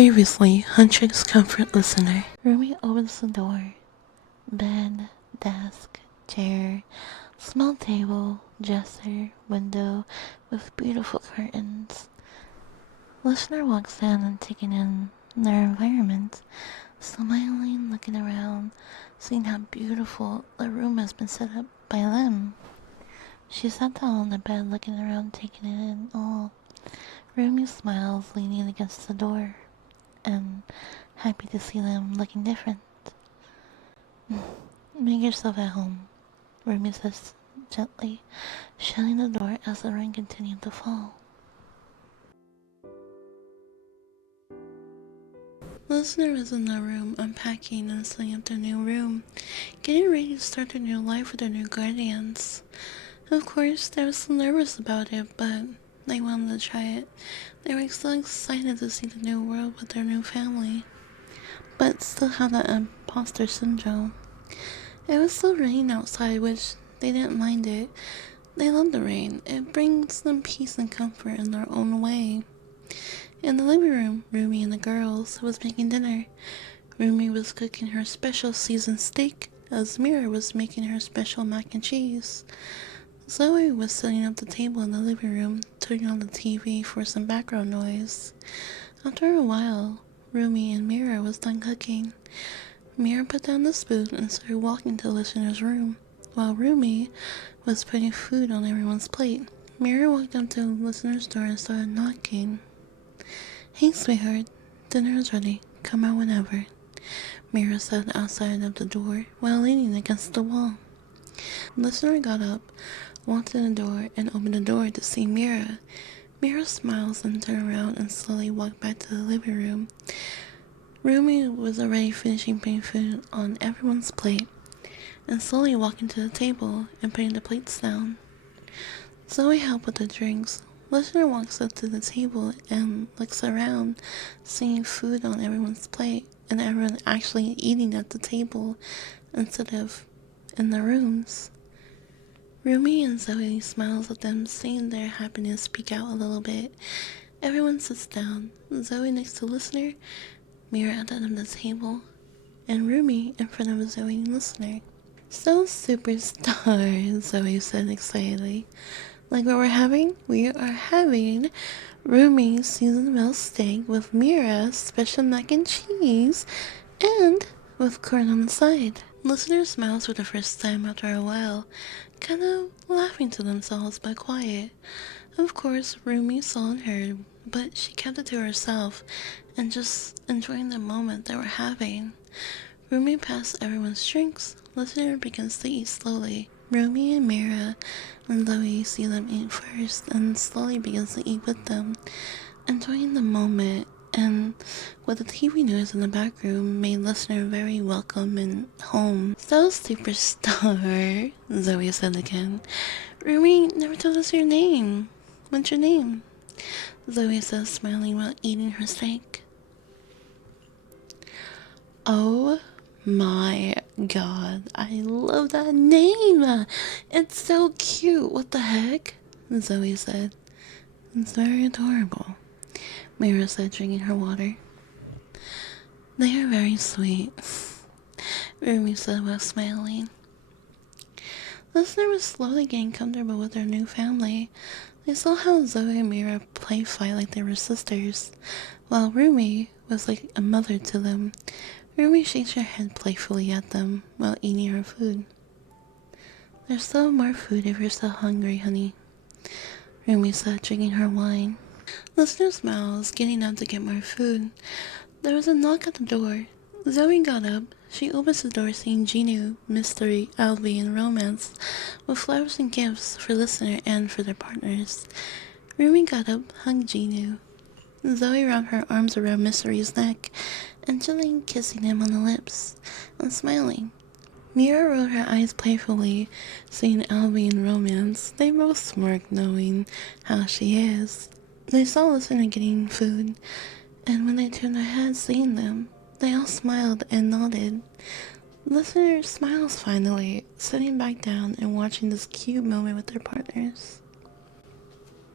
Previously, Huntrix Comfort listener. Rumi opens the door. Bed, desk, chair, small table, dresser, window with beautiful curtains. Listener walks in and taking in their environment, smiling, looking around, seeing how beautiful the room has been set up by them. She sat down on the bed looking around, taking it in all. Rumi smiles, leaning against the door, and happy to see them looking different. Make yourself at home, Rumi says gently, shutting the door as the rain continued to fall. Listener was in the room, unpacking and setting up their new room, getting ready to start their new life with their new guardians. Of course, they were still nervous about it, but they wanted to try it. They were so excited to see the new world with their new family, but still had that imposter syndrome. It was still raining outside, which they didn't mind it. They love the rain. It brings them peace and comfort in their own way. In the living room, Rumi and the girls was making dinner. Rumi was cooking her special seasoned steak, as Mira was making her special mac and cheese. Zoe was setting up the table in the living room, turning on the TV for some background noise. After a while, Rumi and Mira was done cooking. Mira put down the spoon and started walking to the listener's room, while Rumi was putting food on everyone's plate. Mira walked up to the listener's door and started knocking. "Hey, sweetheart, dinner is ready. Come out whenever," Mira said outside of the door while leaning against the wall. The listener got up, walked to the door, and opened the door to see Mira. Mira smiles and turned around and slowly walked back to the living room. Rumi was already finishing putting food on everyone's plate and slowly walking to the table and putting the plates down. Zoe helped with the drinks. Listener walks up to the table and looks around, seeing food on everyone's plate and everyone actually eating at the table instead of in the rooms. Rumi and Zoe smiles at them, seeing their happiness peek out a little bit. Everyone sits down, Zoe next to Listener, Mira at the end of the table, and Rumi in front of Zoe and Listener. "So superstar," Zoe said excitedly. "Like what we're having? We are having Rumi's seasoned well steak with Mira's special mac and cheese, and with corn on the side." Listener smiles for the first time after a while, kind of laughing to themselves but quiet. Of course, Rumi saw and heard, but she kept it to herself and just enjoying the moment they were having. Rumi passed everyone's drinks. Listener begins to eat slowly. Rumi and Mira and Zoe see them eat first and slowly begins to eat with them, enjoying the moment, and with the TV noise in the back room made Listener very welcome and home. "So superstar," Zoe said again. "Rumi never told us your name. What's your name?" Zoe says, smiling while eating her steak. "Oh my god, I love that name. It's so cute. What the heck?" Zoe said. "It's very adorable," Mira said, drinking her water. "They are very sweet," Rumi said while smiling. Listener was slowly getting comfortable with their new family. They saw how Zoe and Mira play fight like they were sisters, while Rumi was like a mother to them. Rumi shakes her head playfully at them while eating her food. "There's still more food if you're still hungry, honey," Rumi said, drinking her wine. Listener smiles, getting up to get more food. There was a knock at the door. Zoe got up. She opens the door, seeing Genu, Mystery, Alvy, and Romance, with flowers and gifts for Listener and for their partners. Rumi got up, hugged Genu. Zoe wrapped her arms around Mystery's neck and gently kissing him on the lips and smiling. Mira rolled her eyes playfully, seeing Alvy and Romance. They both smirked, knowing how she is. They saw Listener getting food, and when they turned their heads seeing them, they all smiled and nodded. Listener smiles finally, sitting back down and watching this cute moment with their partners.